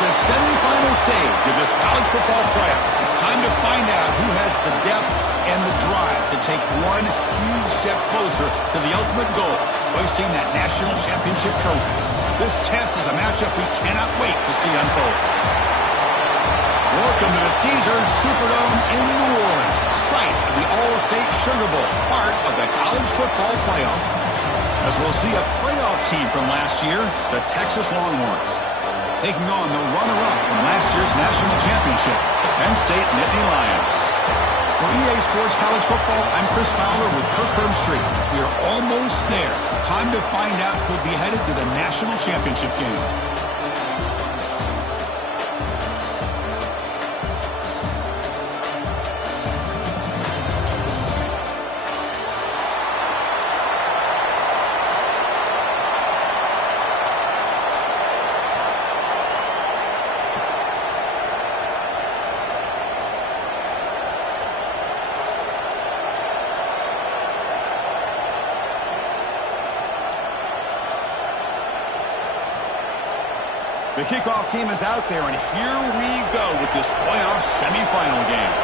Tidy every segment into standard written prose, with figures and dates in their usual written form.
the semifinal stage of this college football playoff. It's time to find out who has the depth and the drive to take one huge step closer to the ultimate goal, hoisting that national championship trophy. This test is a matchup we cannot wait to see unfold. Welcome to the Caesars Superdome in New Orleans, site of the All-State Sugar Bowl, part of the college football playoff. As we'll see a playoff team from last year, the Texas Longhorns, taking on the runner-up from last year's national championship, the Penn State Nittany Lions. For EA Sports College Football, I'm Chris Fowler with Kirk Herbstreit. We are almost there. Time to find out who'll be headed to the national championship game. The kickoff team is out there, and here we go with this playoff semifinal game.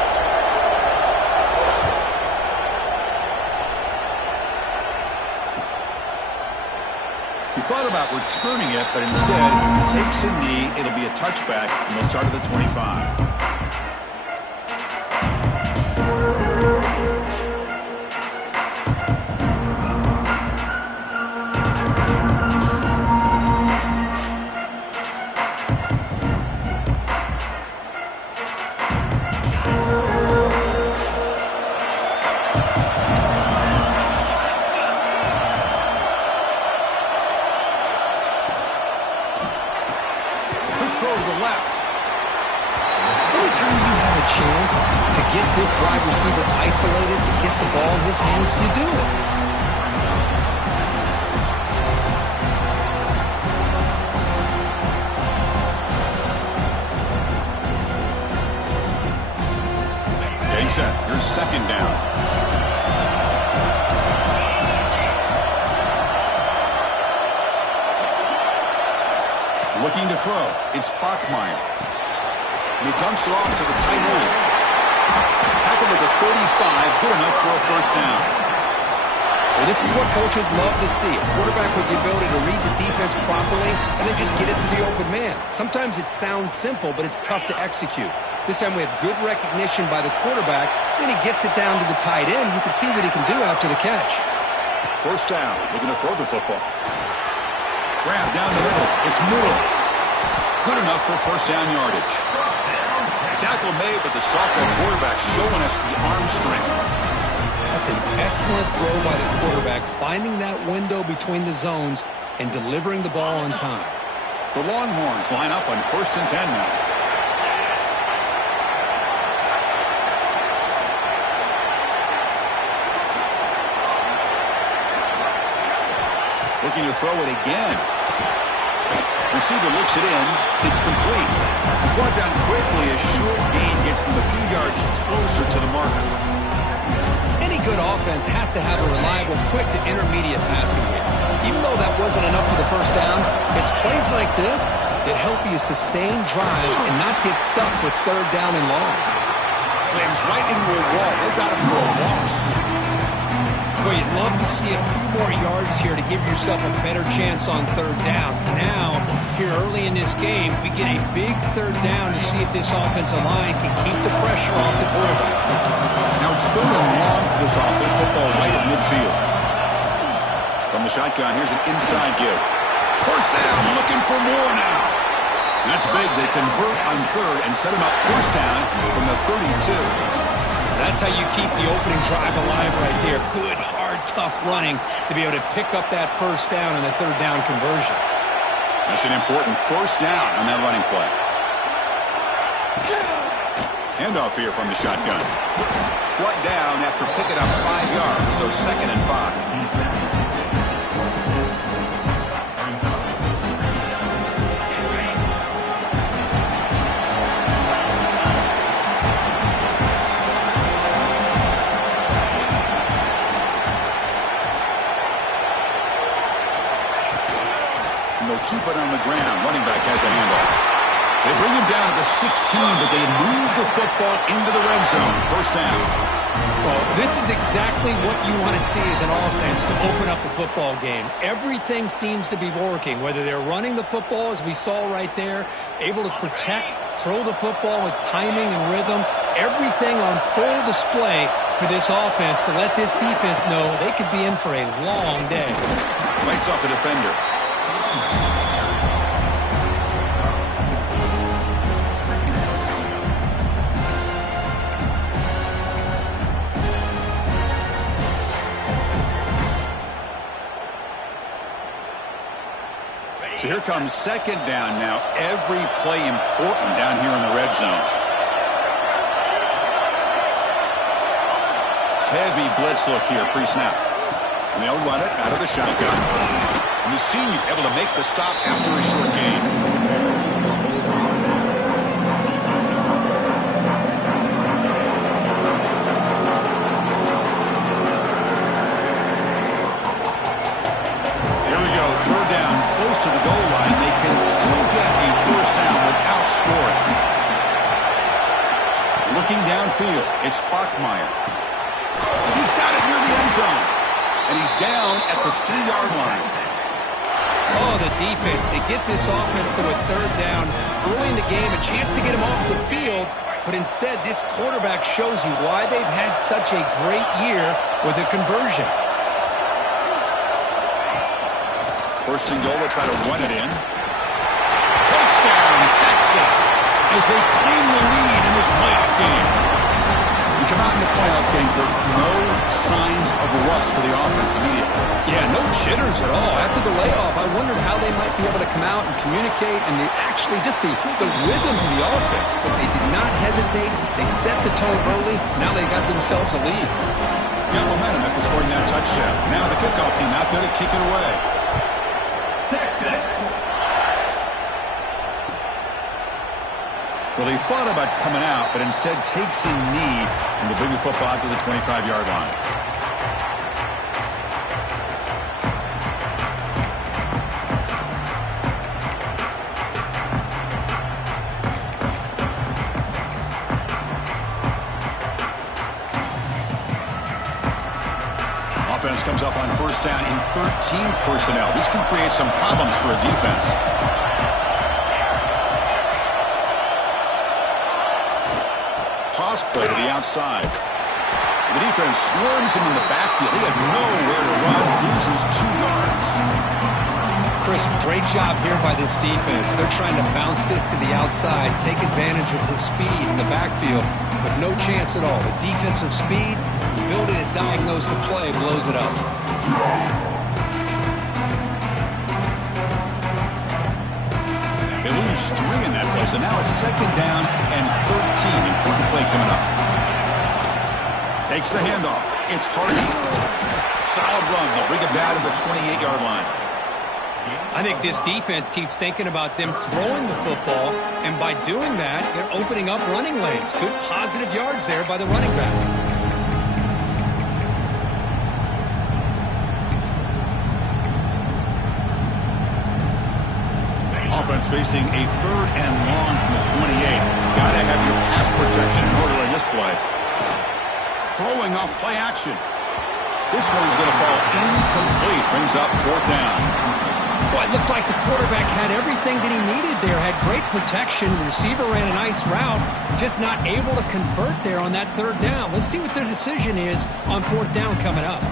He thought about returning it, but instead he takes a knee. It'll be a touchback, and they'll start at the 25. Throw to the left. Anytime you have a chance to get this wide receiver isolated, to get the ball in his hands, you do it. Getting set. Here's second down. Looking to throw. It's Bachmeyer. And he dumps it off to the tight end. Tackled at the 35. Good enough for a first down. Well, this is what coaches love to see. A quarterback with the ability to read the defense properly and then just get it to the open man. Sometimes it sounds simple, but it's tough to execute. This time we have good recognition by the quarterback. Then he gets it down to the tight end. You can see what he can do after the catch. First down. Looking to throw the football. Grab down the middle. It's Moore. Good enough for first down yardage. Tackle made, but the sophomore quarterback showing us the arm strength. That's an excellent throw by the quarterback, finding that window between the zones and delivering the ball on time. The Longhorns line up on 1st and 10 now. Looking to throw it again. Receiver looks it in. It's complete. He's brought down quickly as short gain gets them a few yards closer to the marker. Any good offense has to have a reliable, quick to intermediate passing game. Even though that wasn't enough for the first down, it's plays like this that help you sustain drives and not get stuck with third down and long. Slams right into a wall. They got him for a loss. Well, you'd love to see a few more yards here to give yourself a better chance on third down. Now, here early in this game, we get a big third down to see if this offensive line can keep the pressure off the quarterback. Now it's third and long for this offense. Football right at midfield. From the shotgun, here's an inside give. First down, looking for more now. That's big. They convert on third and set him up first down from the 32. That's how you keep the opening drive alive right there. Good, hard, tough running to be able to pick up that first down and the third down conversion. That's an important first down on that running play. Handoff here from the shotgun. Brought down after picking up 5 yards, so 2nd and 5. They'll keep it on the ground. Running back has the handoff. They bring him down at the 16, but they move the football into the red zone. First down. Well, this is exactly what you want to see as an offense to open up a football game. Everything seems to be working, whether they're running the football, as we saw right there, able to protect, throw the football with timing and rhythm, everything on full display for this offense to let this defense know they could be in for a long day. Lights off the defender. So here comes second down now. Every play important down here in the red zone. Heavy blitz look here pre-snap. And they'll run it out of the shotgun. And the senior able to make the stop after a short gain. To the goal line, they can still get a first down without scoring. Looking downfield, it's Bachmeier. He's got it near the end zone, and he's down at the 3-yard line. Oh, the defense. They get this offense to a third down early in the game, a chance to get him off the field, but instead this quarterback shows you why they've had such a great year with a conversion. First and goal, they'll try to run it in. Touchdown, Texas, as they claim the lead in this playoff game. We come out in the playoff game for no signs of rust for the offense immediately. Yeah, no jitters at all. After the layoff, I wondered how they might be able to come out and communicate and actually just the rhythm to the offense. But they did not hesitate. They set the tone early. Now they got themselves a lead. Got momentum after scoring that touchdown. Now the kickoff team out there to kick it away. Well, he thought about coming out, but instead takes a knee and will bring the football out to the 25-yard line. Offense comes up on first down in 13 personnel. This can create some problems for a defense. Toss play to the outside. The defense swarms him in the backfield. He had nowhere to run. Loses 2 yards. Chris, great job here by this defense. They're trying to bounce this to the outside, take advantage of his speed in the backfield, but no chance at all. The defensive speed, the ability to diagnose the play, blows it up. They lose 3 in that play, so now it's second down and 13. Important play coming up. Takes the handoff. It's Hardy. Solid run. They'll bring it down to the 28-yard line. I think this defense keeps thinking about them throwing the football, and by doing that, they're opening up running lanes. Good positive yards there by the running back. Offense facing a third and long from the 28. Got to have your pass protection in order in this play. Throwing off play action. This one's going to fall incomplete. Brings up fourth down. Well, it looked like the quarterback had everything that he needed there. Had great protection. The receiver ran a nice route. Just not able to convert there on that third down. Let's see what their decision is on fourth down coming up.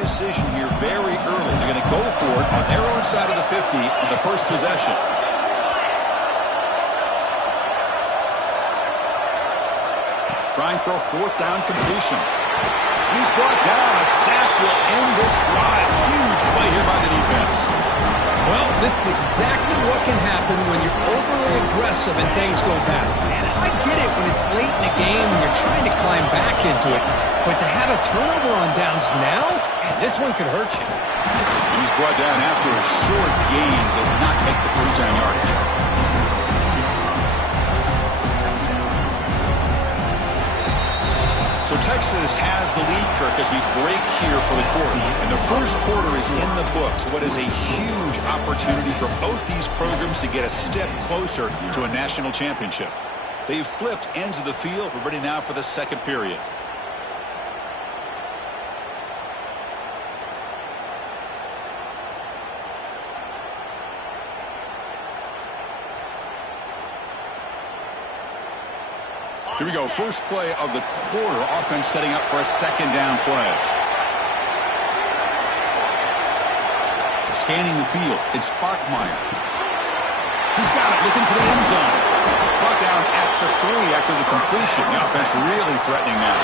Decision here very early. They're going to go for it on their own side of the 50 on the first possession. Trying for a fourth down completion. He's brought down. A sack will end this drive. Huge play here by the defense. Well, this is exactly what can happen when you're overly aggressive and things go bad. And I get it when it's late in the game and you're trying to climb back into it. But to have a turnover on downs now, man, this one could hurt you. He's brought down after a short gain. Does not make the first down yardage. So Texas has the lead, Kirk, as we break here for the quarter. And the first quarter is in the books. What is a huge opportunity for both these programs to get a step closer to a national championship. They've flipped ends of the field. We're ready now for the second period. Here we go. First play of the quarter. Offense setting up for a second down play. Scanning the field. It's Bachmeier. He's got it. Looking for the end zone. Brought down at the 3 after the completion. The offense really threatening now.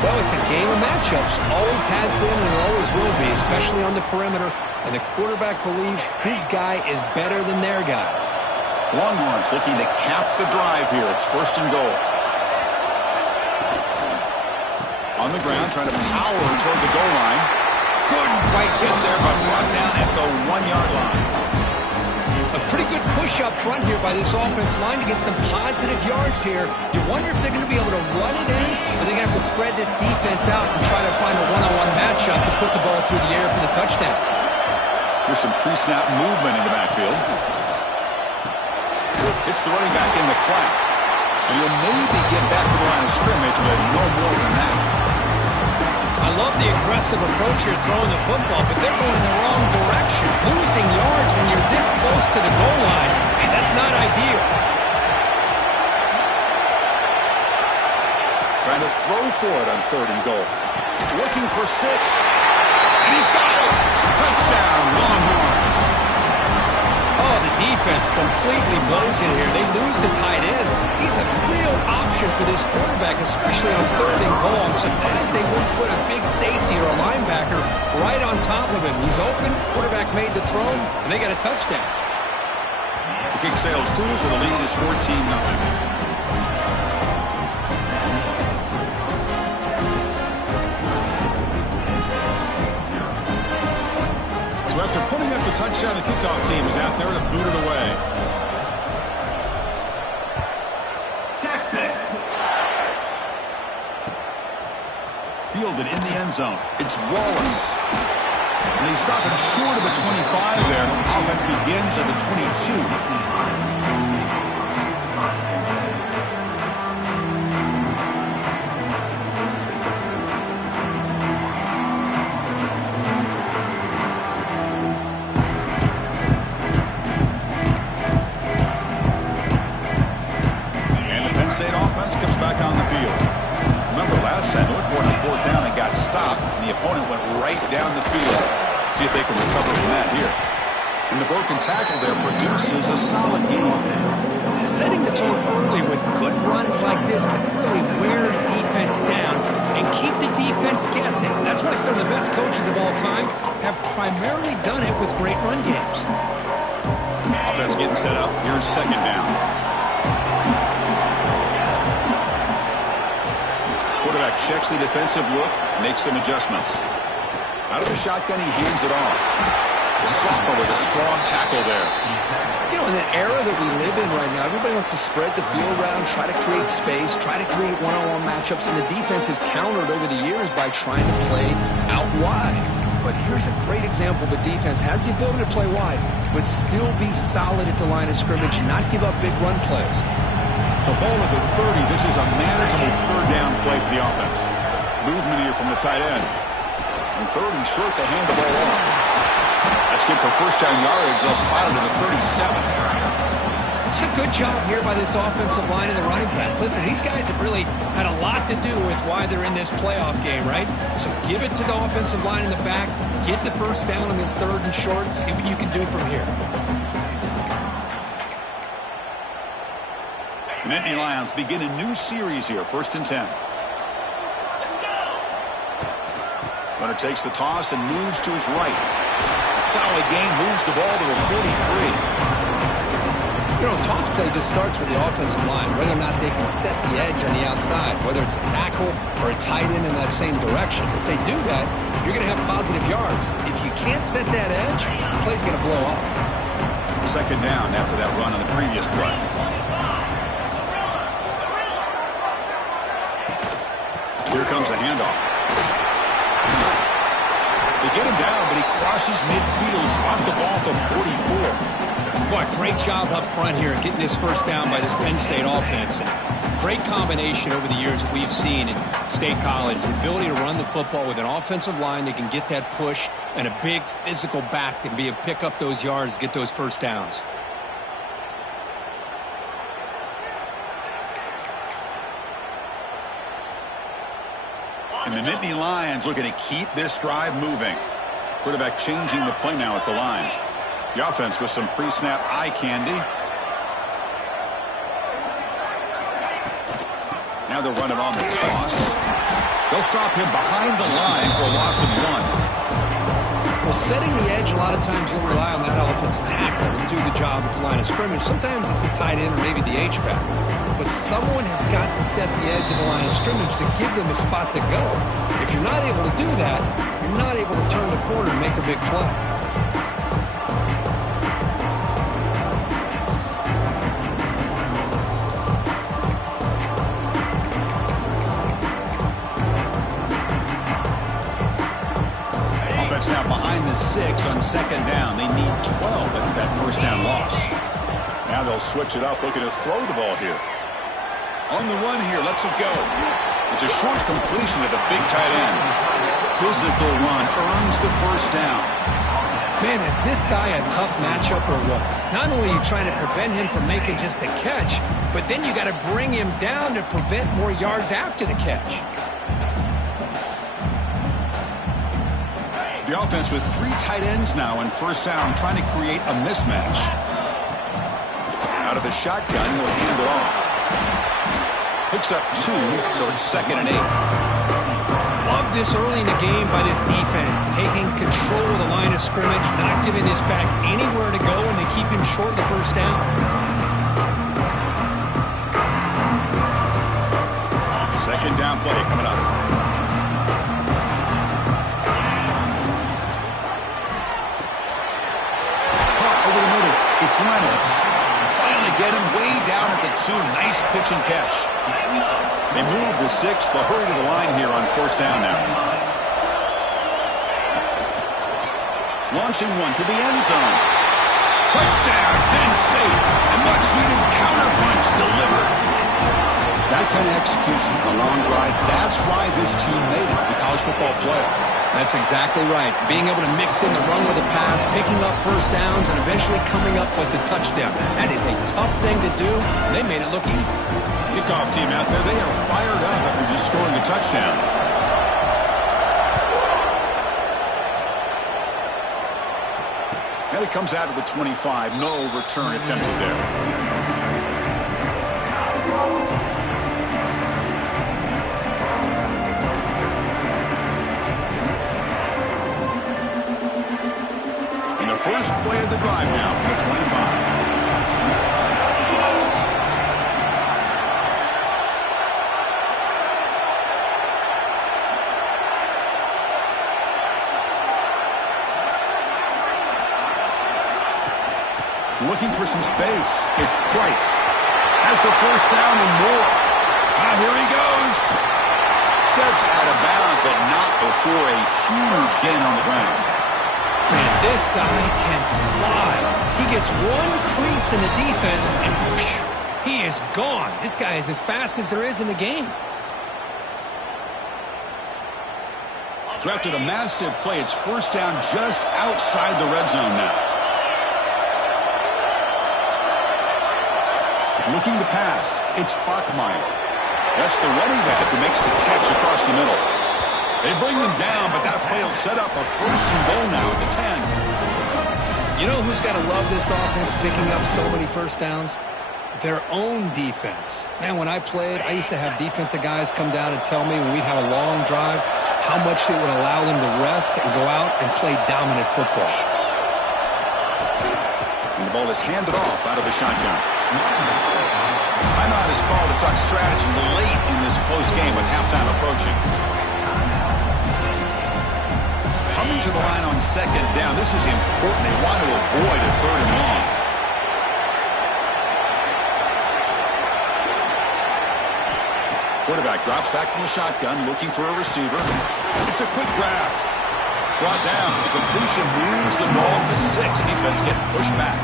Well, it's a game of matchups. Always has been and always will be, especially on the perimeter. And the quarterback believes his guy is better than their guy. Longhorns looking to cap the drive here. It's first and goal. On the ground, trying to power toward the goal line. Couldn't quite get there, but brought down at the 1-yard line. A pretty good push up front here by this offense line to get some positive yards here. You wonder if they're going to be able to run it in, or they're going to have to spread this defense out and try to find a one-on-one matchup and put the ball through the air for the touchdown. Here's some pre-snap movement in the backfield. It's the running back in the flat. And he'll maybe get back to the line of scrimmage, but no more than that. I love the aggressive approach here throwing the football, but they're going in the wrong direction. Losing yards when you're this close to the goal line, and that's not ideal. Trying to throw for it on 3rd and goal. Looking for 6. And he's got it. Touchdown, Longhorns. Oh, the defense completely blows it here. They lose the tight end. He's a real option for this quarterback, especially on 3rd and goal. I'm surprised they wouldn't put a big safety or a linebacker right on top of him. He's open. Quarterback made the throw, and they got a touchdown. The kick sails through, so the lead is 14-0. So after putting up the touchdown, the kickoff team is out there to boot it away. Texas. Fielded in the end zone. It's Wallace. And they stop him short of the 25 there. Offense begins at the 22. See if they can recover from that here. And the broken tackle there produces a solid game. Setting the tone early with good runs like this can really wear a defense down and keep the defense guessing. That's why some of the best coaches of all time have primarily done it with great run games. Offense getting set up. Here's second down. Quarterback checks the defensive look, makes some adjustments. Out of the shotgun, he hands it off. Sopper with a strong tackle there. You know, in that era that we live in right now, everybody wants to spread the field around, try to create space, try to create one-on-one matchups, and the defense has countered over the years by trying to play out wide. But here's a great example of a defense has the ability to play wide, but still be solid at the line of scrimmage and not give up big run plays. So ball at the 30. This is a manageable 3rd down play for the offense. Movement here from the tight end. And 3rd and short, they hand the ball off. That's good for first down yardage. They'll spot it at the 37. It's a good job here by this offensive line and the running back. Listen, these guys have really had a lot to do with why they're in this playoff game, right? So give it to the offensive line in the back. Get the first down on this 3rd and short. See what you can do from here. The Nittany Lions begin a new series here. 1st and 10. Runner takes the toss and moves to his right. A solid gain, moves the ball to a 43. You know, toss play just starts with the offensive line, whether or not they can set the edge on the outside, whether it's a tackle or a tight end in that same direction. If they do that, you're going to have positive yards. If you can't set that edge, the play's going to blow up. Second down after that run on the previous play. Here comes the handoff. They get him down, but he crosses midfield, spot the ball to 44. Boy, great job up front here getting this first down by this Penn State offense. Great combination over the years that we've seen in State College. The ability to run the football with an offensive line that can get that push and a big physical back to be able to pick up those yards, get those first downs. And the Nittany Lions looking to keep this drive moving. Quarterback changing the play now at the line. The offense with some pre-snap eye candy. Now they're running on the toss. They'll stop him behind the line for a loss of 1. Well, setting the edge, a lot of times you'll rely on that offensive tackle to do the job at the line of scrimmage. Sometimes it's a tight end or maybe the H-back. But someone has got to set the edge of the line of scrimmage to give them a spot to go. If you're not able to do that, you're not able to turn the corner and make a big play. Offense now behind the 6 on second down. They need 12 at that first down loss. Now they'll switch it up, looking to throw the ball here. On the run here, lets it go. It's a short completion to the big tight end. Physical run earns the first down. Man, is this guy a tough matchup or what? Not only are you trying to prevent him from making just a catch, but then you got to bring him down to prevent more yards after the catch. The offense with 3 tight ends now in first down, trying to create a mismatch. Out of the shotgun, he'll hand it off. Picks up 2, so it's 2nd and 8. Love this early in the game by this defense, taking control of the line of scrimmage, not giving this back anywhere to go, and they keep him short of the first down. Second down play coming up. Caught over the middle. It's Reynolds. Finally get him way down at the 2. Nice pitch and catch. They move the 6. They'll hurry to the line here on first down now. Launching one to the end zone. Touchdown, Penn State. And much-needed counter punch delivered. That kind of execution, a long drive, that's why this team made it to the college football playoff. That's exactly right. Being able to mix in the run with a pass, picking up first downs, and eventually coming up with the touchdown. That is a tough thing to do, and they made it look easy. Kickoff team out there, they are fired up after just scoring a touchdown. And it comes out of the 25. No return attempted there. First play of the drive now from the 25. Looking for some space. It's Price. Has the first down and more. Here he goes. Steps out of bounds, but not before a huge gain on the ground. Man, this guy can fly. He gets one crease in the defense, and phew, he is gone. This guy is as fast as there is in the game. So after the massive play, it's first down just outside the red zone now. Looking to pass. It's Bachmeier. That's the running back who makes the catch across the middle. They bring them down, but that play will set up a first and goal now at the 10. You know who's got to love this offense picking up so many first downs? Their own defense. Man, when I played, I used to have defensive guys come down and tell me when we'd have a long drive how much it would allow them to rest and go out and play dominant football. And the ball is handed off out of the shotgun. Timeout is called to talk strategy late in this close game with halftime approaching. Coming to the line on second down. This is important. They want to avoid a 3rd and long. Quarterback drops back from the shotgun, looking for a receiver. It's a quick grab. Brought down. The completion moves the ball to the 6. Defense getting pushed back.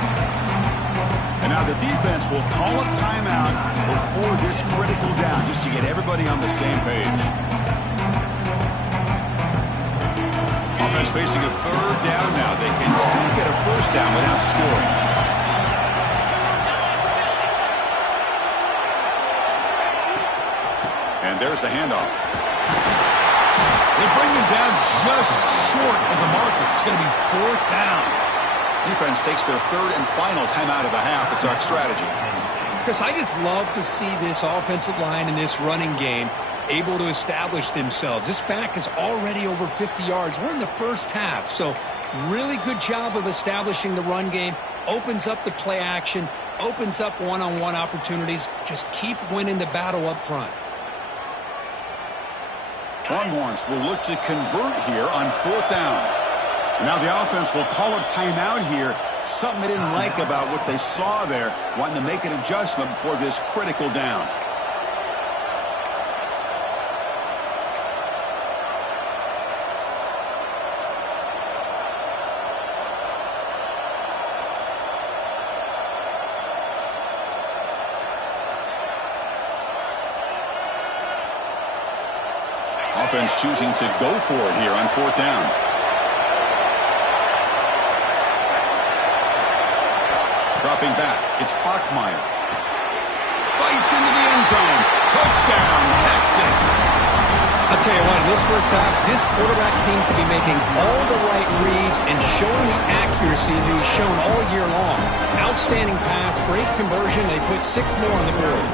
And now the defense will call a timeout before this critical down, just to get everybody on the same page. Offense facing a third down now. They can still get a first down without scoring. And there's the handoff. They bring him down just short of the marker. It's going to be 4th down. Defense takes their third and final timeout of the half to talk strategy. Chris, I just love to see this offensive line in this running game able to establish themselves. This back is already over 50 yards. We're in the first half, so really good job of establishing the run game. Opens up the play action, opens up one-on-one opportunities. Just keep winning the battle up front. Longhorns will look to convert here on 4th down. And now the offense will call a timeout here. Something they didn't like about what they saw there, wanting to make an adjustment before this critical down. Offense choosing to go for it here on 4th down. Dropping back, it's Bachmeier. Fights into the end zone. Touchdown, Texas. I'll tell you what, in this first half, this quarterback seems to be making all the right reads and showing the accuracy that he's shown all year long. Outstanding pass, great conversion. They put 6 more on the board.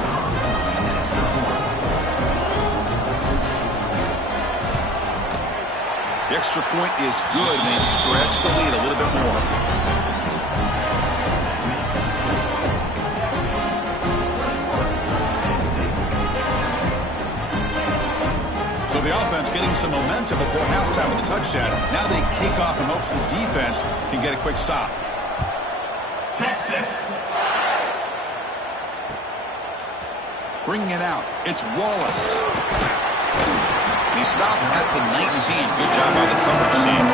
The extra point is good, and they stretch the lead a little bit more. So the offense getting some momentum before halftime with the touchdown. Now they kick off in hopes the defense can get a quick stop. Texas. Bringing it out, it's Wallace. He stopped at the 19. Good job by the coverage team.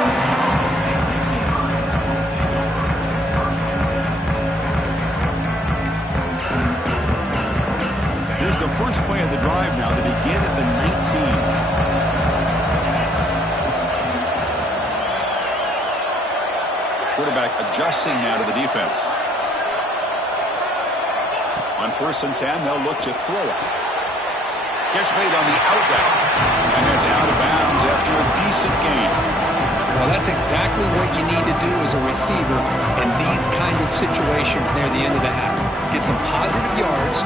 Here's the first play of the drive now. They begin at the 19. Quarterback adjusting now to the defense. On 1st and 10, they'll look to throw it. Catch made on the out route. And it's out of bounds after a decent gain. Well, that's exactly what you need to do as a receiver in these kind of situations near the end of the half. Get some positive yards.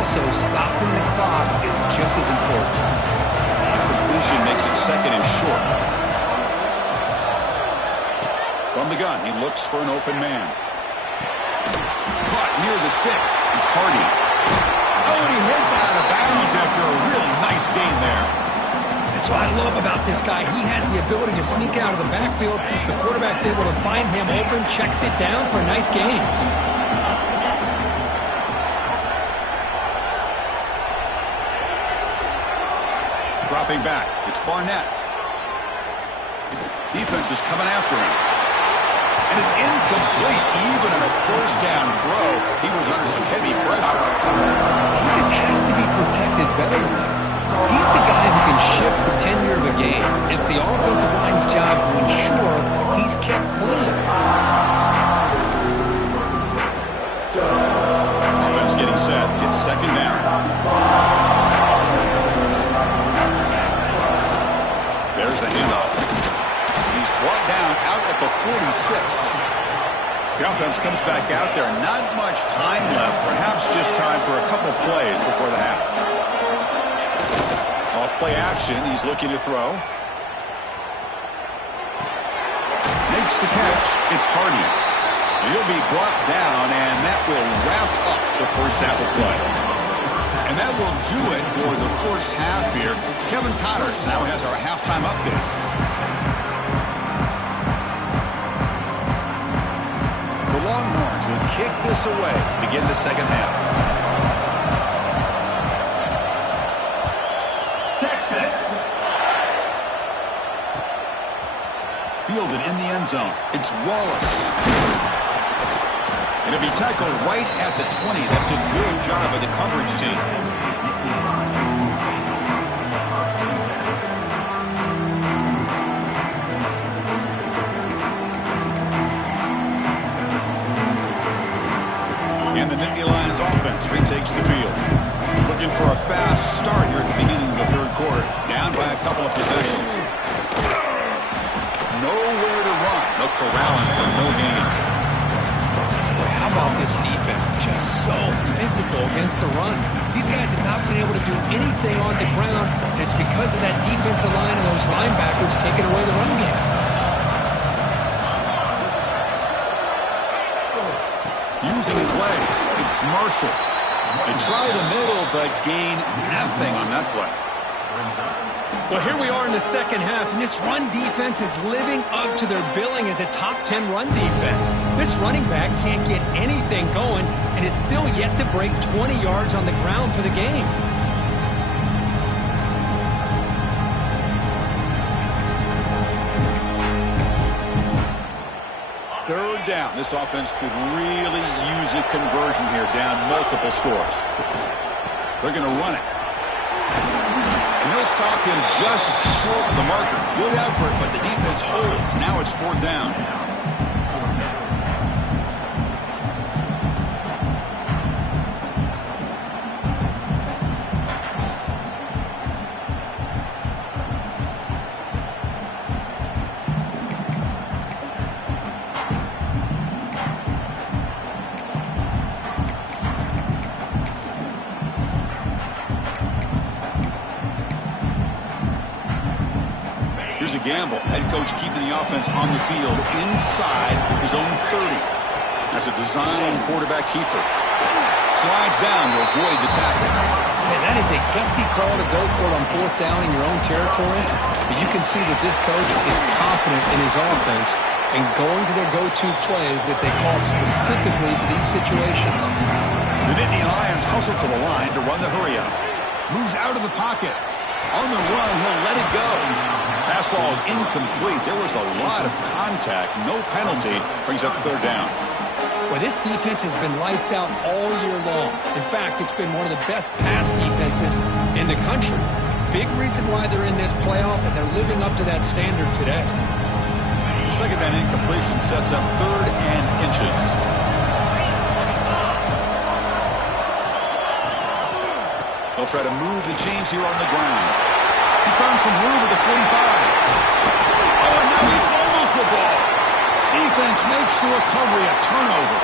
Also, stopping the clock is just as important. The completion makes it 2nd and short. From the gun, he looks for an open man. Caught near the sticks. It's Hardy. Oh, and he hits out of bounds after a really nice gain there. That's what I love about this guy. He has the ability to sneak out of the backfield. The quarterback's able to find him open, checks it down for a nice gain. Dropping back, it's Barnett. Defense is coming after him. And it's incomplete. Even in a 1st down throw, he was under some heavy pressure. He just has to be protected better than that. He's the guy who can shift the tenure of a game. It's the offensive line's job to ensure he's kept clean. Offense getting set. It's 2nd down. There's the handoff. He's brought down out at the 46. The offense comes back out there. Not much time left. Perhaps just time for a couple plays before the half. Off play action. He's looking to throw. Makes the catch. It's Hardy. He'll be brought down, and that will wrap up the first half of play. And that will do it for the first half here. Kevin Connors now has our halftime update. The Longhorns will kick this away to begin the second half. Fielded in the end zone. It's Wallace. It'll be tackled right at the 20. That's a good job by the coverage team. And the Nittany Lions offense retakes the field. Looking for a fast start here at the beginning of the third quarter. Down by a couple of possessions. Nowhere to run. No corralling for no gain. How about this defense? Just so physical against the run. These guys have not been able to do anything on the ground, and it's because of that defensive line and those linebackers taking away the run game. Using his legs, it's Marshall. They try the middle, but gain nothing on that play. Well, here we are in the second half, and this run defense is living up to their billing as a top 10 run defense. This running back can't get anything going and is still yet to break 20 yards on the ground for the game. Third down. This offense could really use a conversion here, down multiple scores. They're going to run it. And they'll stop him just short of the marker. Good effort, but the defense holds. Now it's fourth down. Here's a gamble. Head coach keeping the offense on the field inside his own 30. That's a design quarterback keeper. Slides down to avoid the tackle. Man, that is a gutsy call to go for it on fourth down in your own territory. But you can see that this coach is confident in his offense and going to their go-to plays that they call specifically for these situations. The Nittany Lions hustle to the line to run the hurry-up. Moves out of the pocket. On the run, he'll let it go. Pass ball is incomplete. There was a lot of contact. No penalty. Brings up third down. Well, this defense has been lights out all year long. In fact, it's been one of the best pass defenses in the country. Big reason why they're in this playoff, and they're living up to that standard today. The second down incompletion sets up third and inches. They'll try to move the chains here on the ground. He's found some room at the 45. Oh, and now he fumbles the ball. Defense makes the recovery a turnover.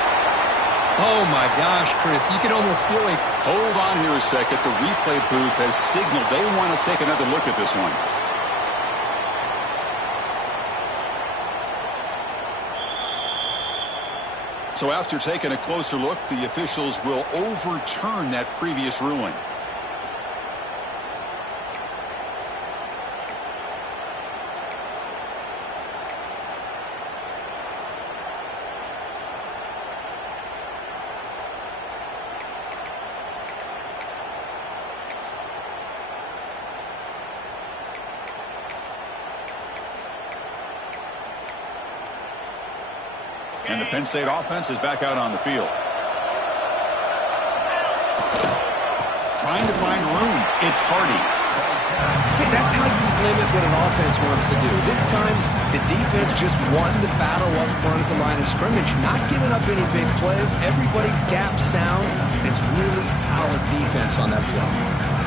Oh, my gosh, Chris. You can almost feel it. Hold on here a second. The replay booth has signaled they want to take another look at this one. So after taking a closer look, the officials will overturn that previous ruling. And the Penn State offense is back out on the field. Trying to find room. It's Hardy. See, that's how you limit what an offense wants to do. This time, the defense just won the battle up front at the line of scrimmage, not giving up any big plays. Everybody's gap sound. It's really solid defense on that play.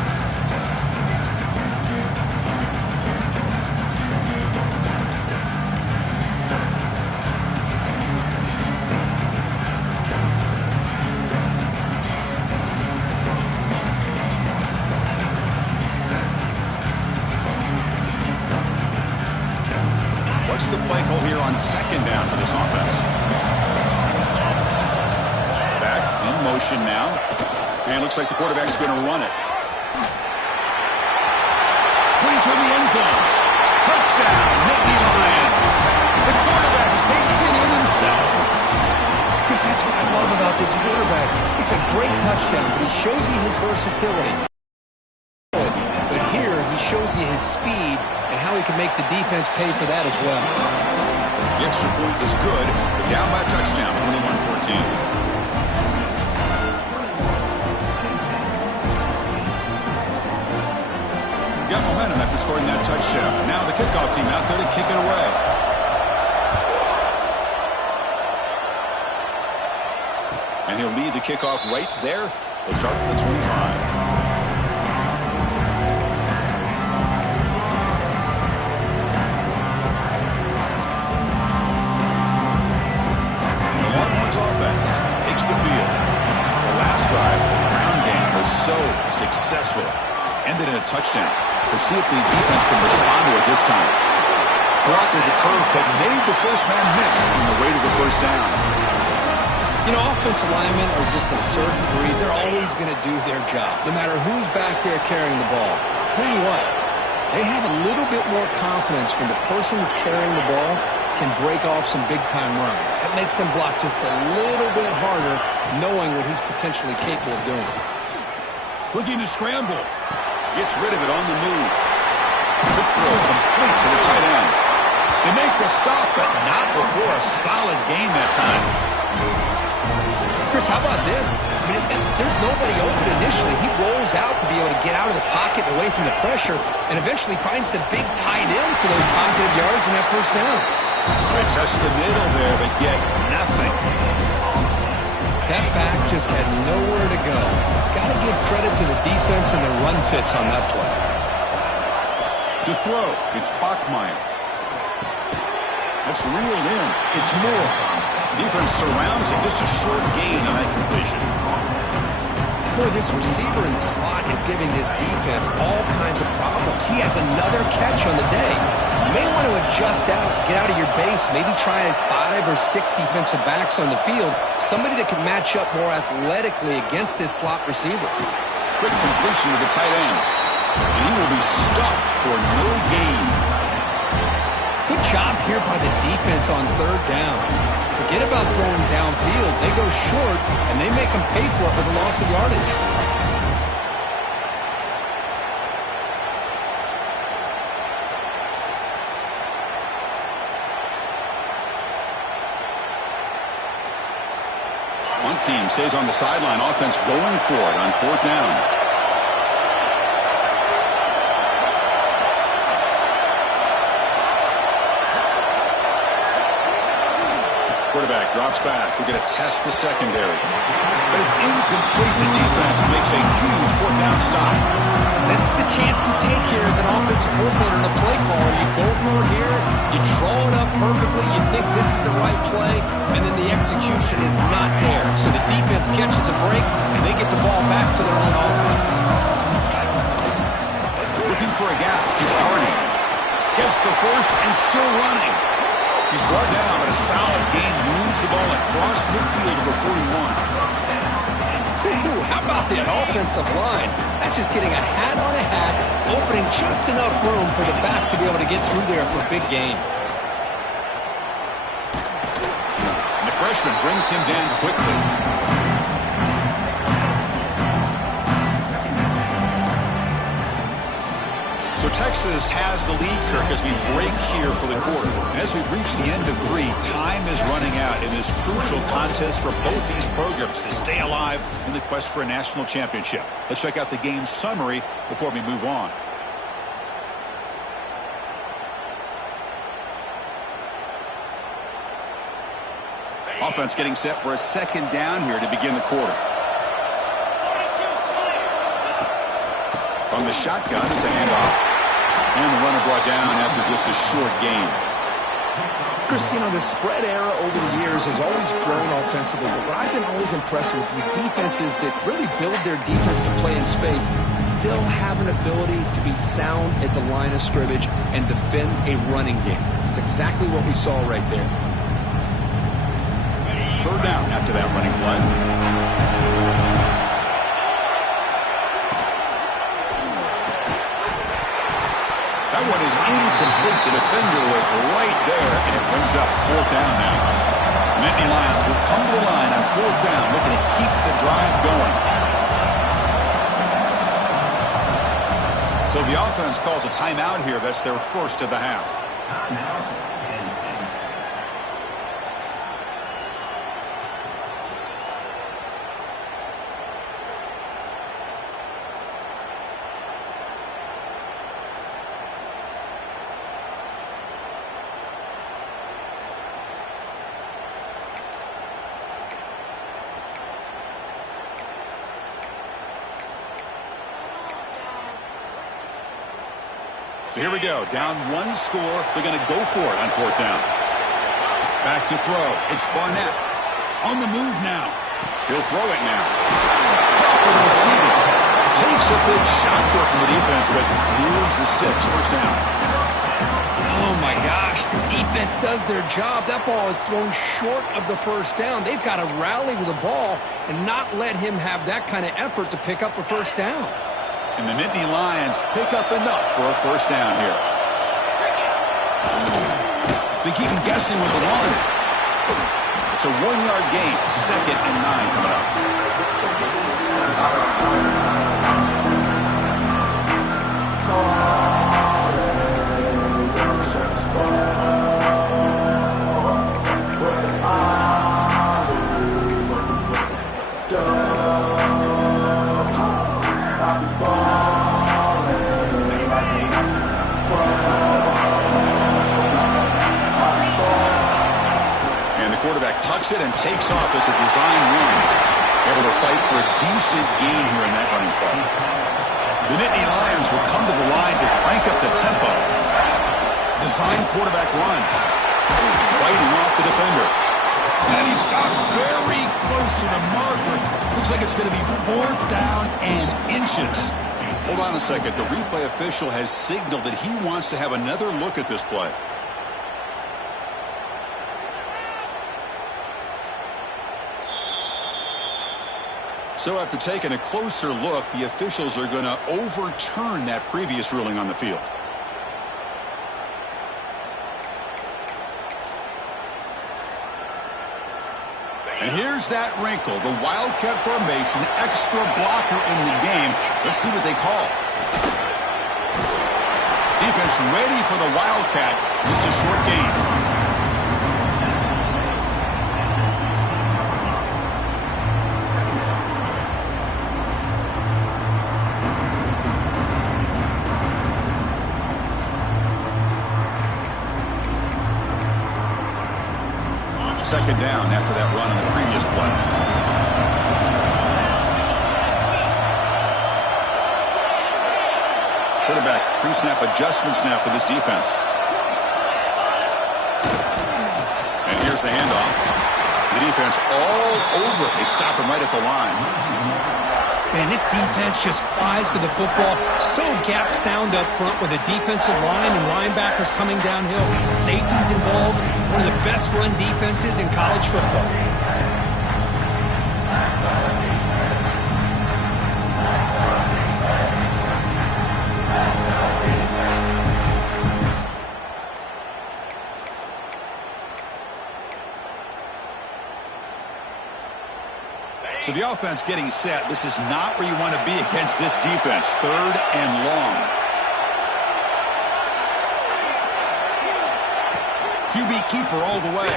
What's the play call here on second down for this offense? Back in motion now. And looks like the quarterback's going to run it. Clean toward the end zone. Touchdown, Nittany Lions. The quarterback takes it in himself. Because that's what I love about this quarterback. It's a great touchdown, but he shows you his versatility. But here, he shows you his speed and how he can make the defense pay for that as well. The extra point is good, but down by a touchdown, 21-14. Got momentum after scoring that touchdown. Now the kickoff team out there to kick it away. And he'll lead the kickoff right there. He'll start at the 25. The Longhorns offense takes the field. The last drive, the ground game was so successful. Ended in a touchdown. We'll see if the defense can respond to it this time. Blocked the turf, but made the first man miss on the way to the first down. You know, offensive linemen are just a certain breed. They're always going to do their job, no matter who's back there carrying the ball. I'll tell you what, they have a little bit more confidence when the person that's carrying the ball can break off some big-time runs. That makes them block just a little bit harder, knowing what he's potentially capable of doing. Looking to scramble. Gets rid of it on the move. Quick throw complete to the tight end. They make the stop, but not before a solid gain that time. Chris, how about this? I mean, there's nobody open initially. He rolls out to be able to get out of the pocket and away from the pressure, and eventually finds the big tight end for those positive yards in that first down. They test the middle there, but get nothing. That back just had nowhere to go. Got to give credit to the defense and the run fits on that play. To throw, it's Bachmeier. That's reeled in. It's Moore. Defense surrounds him. Just a short gain on that completion. Boy, this receiver in the slot is giving this defense all kinds of problems. He has another catch on the day. You may want to adjust out, get out of your base, maybe try 5 or 6 defensive backs on the field, somebody that can match up more athletically against this slot receiver. Quick completion to the tight end. And he will be stuffed for no gain. Good job here by the defense on third down. Forget about throwing downfield. They go short, and they make them pay for it with a loss of yardage. One team stays on the sideline. Offense going for it on fourth down. Quarterback drops back. We're going to test the secondary. But it's incomplete. The defense makes a huge fourth down stop. This is the chance you take here as an offensive coordinator and a play caller. You go for it here. You draw it up perfectly. You think this is the right play, and then the execution is not there. So the defense catches a break, and they get the ball back to their own offense. Looking for a gap. He's starting. Gets the first and still running. He's brought down, but a solid gain moves the ball across midfield to the 41. Ooh, how about that offensive line? That's just getting a hat on a hat, opening just enough room for the back to be able to get through there for a big gain. And the freshman brings him down quickly. So Texas has the lead, Kirk, as we break here for the quarter. And as we reach the end of 3, time is running out in this crucial contest for both these programs to stay alive in the quest for a national championship. Let's check out the game summary before we move on. Offense getting set for a second down here to begin the quarter. From the shotgun, it's a handoff. And the runner brought down after just a short gain. Chris, you know, the spread era over the years has always grown offensively, but what I've been always impressed with defenses that really build their defense to play in space still have an ability to be sound at the line of scrimmage and defend a running game. It's exactly what we saw right there. Third down after that running play. That one is incomplete. The defender was right there, and it brings up fourth down now. Nittany Lions will come to the line on fourth down, looking to keep the drive going. So So the offense calls a timeout here. That's their first of the half. So here we go. Down one score. They're going to go for it on fourth down. Back to throw. It's Barnett. On the move now. He'll throw it now. For the receiver. Takes a big shot there from the defense, but moves the sticks. First down. Oh, my gosh. The defense does their job. That ball is thrown short of the first down. They've got to rally to the ball and not let him have that kind of effort to pick up a first down. And the Nittany Lions pick up enough for a first down here. They keep him guessing with the one. It's a 1-yard gain. 2nd and 9 coming up. Tucks it and takes off as a design run. Able to fight for a decent gain here in that running play. The Nittany Lions will come to the line to crank up the tempo. Design quarterback run. Fighting off the defender. And he stopped very close to the marker. Looks like it's going to be 4th down and inches. Hold on a second. The replay official has signaled that he wants to have another look at this play. So after taking a closer look, the officials are going to overturn that previous ruling on the field. And here's that wrinkle, the Wildcat formation, extra blocker in the game. Let's see what they call. Defense ready for the Wildcat. Just a short gain. Second down after that run on the previous play. Quarterback pre-snap adjustments now for this defense. And here's the handoff. The defense all over. They stop him right at the line. Man, this defense just flies to the football. So gap sound up front with a defensive line and linebackers coming downhill. Safeties involved. One of the best run defenses in college football. So the offense getting set. This is not where you want to be against this defense. 3rd and long. QB keeper all the way.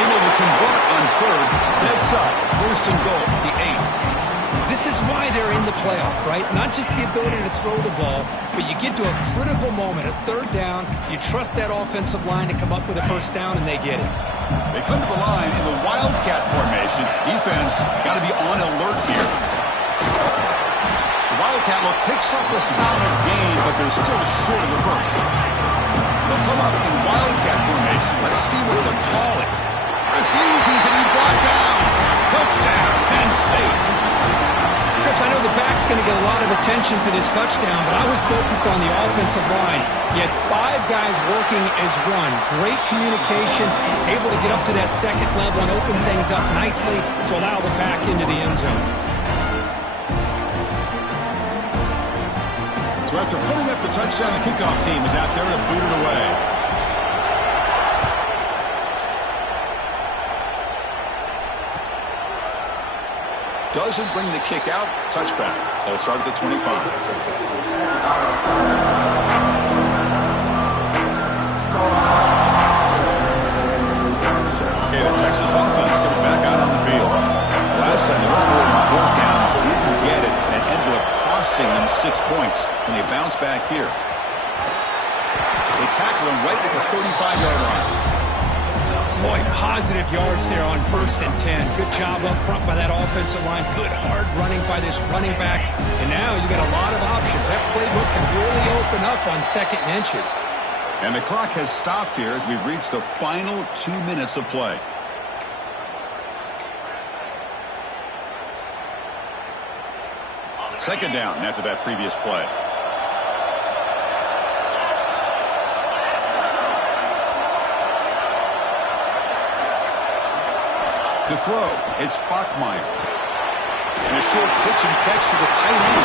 Able to convert on 3rd. Sets up 1st and goal. The 8. This is why they're in the playoff, right? Not just the ability to throw the ball, but you get to a critical moment, a 3rd down. You trust that offensive line to come up with a first down, and they get it. They come to the line in the Wildcat formation. Defense got to be on alert here. The Wildcat look picks up a solid gain, but they're still short of the first. They'll come up in Wildcat formation. Let's see what they'll call it. Refusing to be brought down. Touchdown, Penn State. Chris, I know the back's going to get a lot of attention for this touchdown, but I was focused on the offensive line. You had 5 guys working as one. Great communication, able to get up to that 2nd level and open things up nicely to allow the back into the end zone. So after putting up the touchdown, the kickoff team is out there to boot it away. Doesn't bring the kick out. Touchback. They'll start at the 25. Okay, the Texas offense comes back out on the field. The last time they went for it on fourth down, didn't get it, and it ended up costing them 6 points when they bounce back here. They tackle him right at the 35-yard line. Boy, positive yards there on 1st and 10. Good job up front by that offensive line. Good hard running by this running back. And now you got a lot of options. That playbook can really open up on 2nd and inches. And the clock has stopped here as we've reached the final 2 minutes of play. Second down after that previous play. To throw, it's Bachmeier. And a short pitch and catch to the tight end.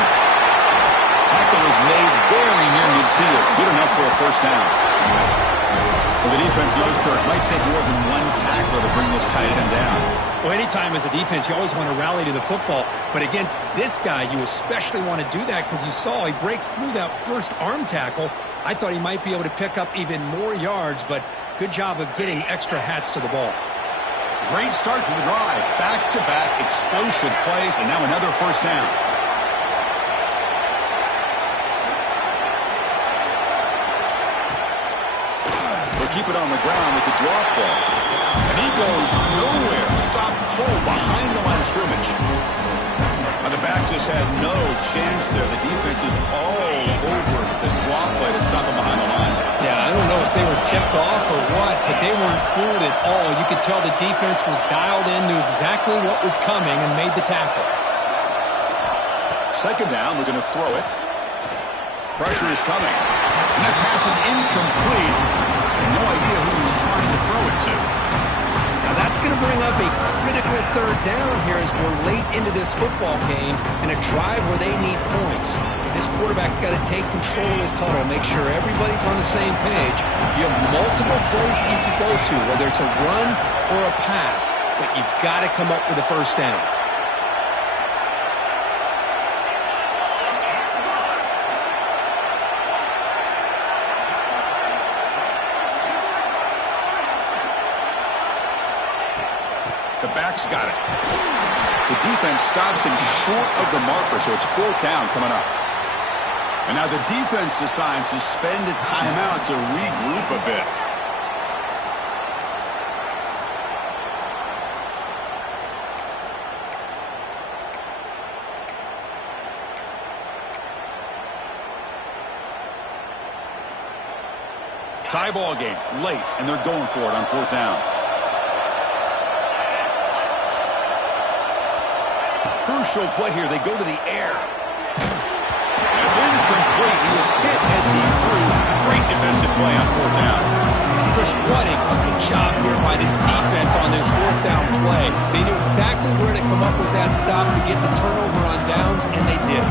Tackle is made very near midfield. Good enough for a first down. Well, the defense knows it might take more than one tackler to bring this tight end down. Well, anytime as a defense, you always want to rally to the football. But against this guy, you especially want to do that because you saw he breaks through that first arm tackle. I thought he might be able to pick up even more yards, but good job of getting extra hats to the ball. Great start to the drive. Back-to-back explosive plays, and now another first down. They'll keep it on the ground with the draw play. And he goes nowhere. Stop cold behind the line of scrimmage. Now the back just had no chance there. The defense is all over the draw play to stop him behind the line. Yeah, I don't know if they were tipped off or what, but they weren't fooled at all. You could tell the defense was dialed in, knew exactly what was coming, and made the tackle. Second down, we're going to throw it. Pressure is coming. And that pass is incomplete. No idea who he was trying to throw it to. Now that's going to bring up a critical third down here as we're late into this football game in a drive where they need points. This quarterback's got to take control of this huddle, make sure everybody's on the same page. You have multiple plays that you could go to, whether it's a run or a pass, but you've got to come up with a first down. The back's got it. The defense stops him short of the marker, so it's fourth down coming up. And now the defense decides to spend a timeout to regroup a bit. Tie ball game, late, and they're going for it on fourth down. Crucial play here. They go to the air. It's incomplete. He was hit as he threw. Great defensive play on fourth down. Chris, what a great job here by this defense on this fourth down play. They knew exactly where to come up with that stop to get the turnover on downs, and they did.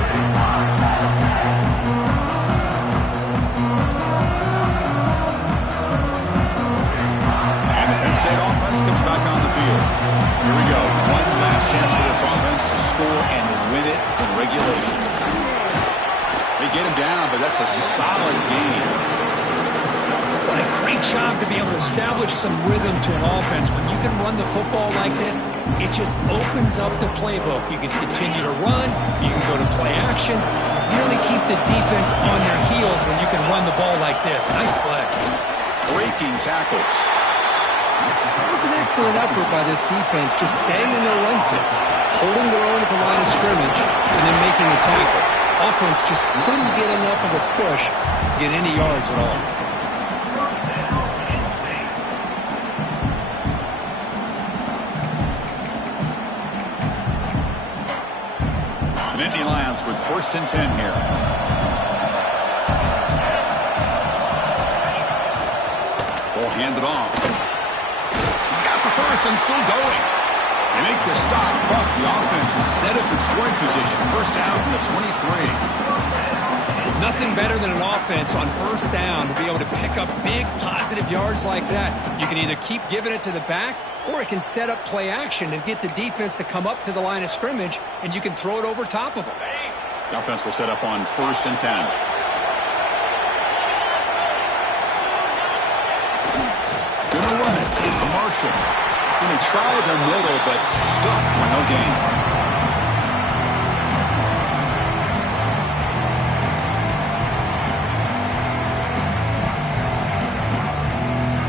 And the Penn State offense comes back on the field. Here we go. One last chance for this offense to score and win it in regulation. They get him down, but that's a solid game. What a great job to be able to establish some rhythm to an offense. When you can run the football like this, it just opens up the playbook. You can continue to run. You can go to play action. You really keep the defense on their heels when you can run the ball like this. Nice play. Breaking tackles. It was an excellent effort by this defense, just staying in their run fits, holding their own at the line of scrimmage, and then making a tackle. Offense just couldn't get enough of a push to get any yards at all. And Nittany Lions with 1st and 10 here. Ball handed off. He's got the first and still going. They make the stop, but the offense is set up in scoring position. First down from the 23. Nothing better than an offense on first down to be able to pick up big positive yards like that. You can either keep giving it to the back, or it can set up play action and get the defense to come up to the line of scrimmage, and you can throw it over top of them. The offense will set up on 1st and 10. Gonna run it. It's Marshall. And they try the middle, but stuck for no gain.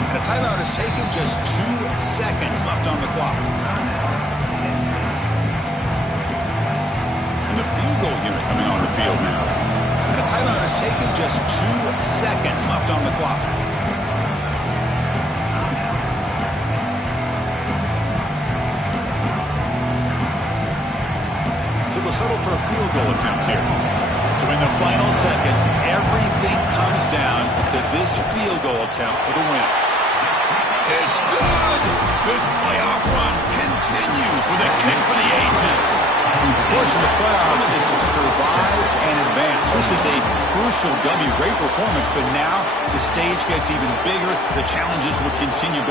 And a timeout is taken. Just 2 seconds left on the clock. The field goal unit coming on the field now. And a timeout is taken. Just 2 seconds left on the clock. So they'll settle for a field goal attempt here. So in the final seconds, everything comes down to this field goal attempt for the win. It's good! This playoff run continues with a kick for the ages. The push in the playoffs is to survive and advance. This is a crucial W. Great performance, but now the stage gets even bigger. The challenges will continue going.